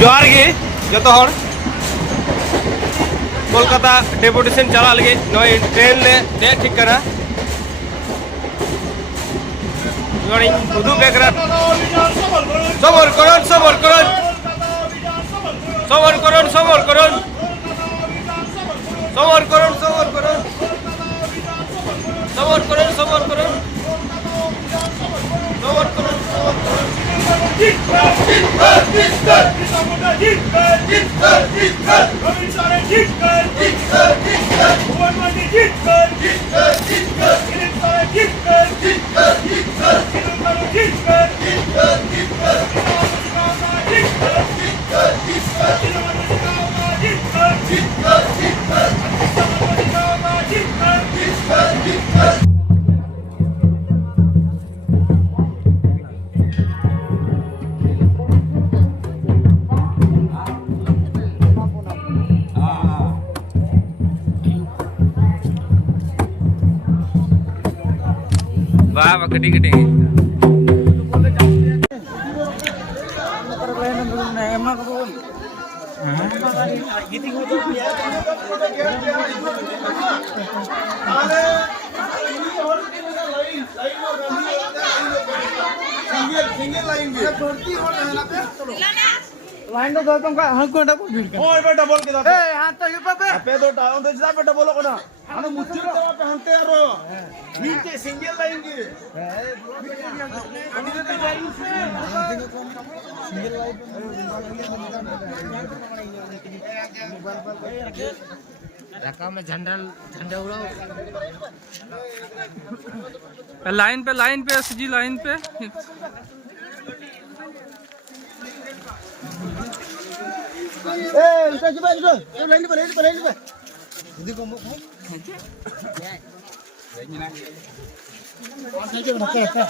जोहार गे जो हर कोलकाता डेपुटेशन चला लगे नई ट्रेन ले दे ठीक करा उदुप एकरा सबर करन सबर करन सबर करन सबर करन सबर करन सबर करन सबर करन सबर करन सबर वाह गड्डी गड्डी लाइन तो दोस्तों का हाँ कोटा बोल भीड़ का ओए बेटा बोल के दाते ए हां तो ये पे पे दो टाउन दे जा बेटा बोलो कोना अरे मुच्ची तो पे हंते यारो नीचे सिंगल लाइन की रखा में झंडा झंडा उड़ाओ लाइन पे एसजी लाइन पे ए उठा जी भाई उठो लाइन पे हिंदी को मुख और साइड में रखा है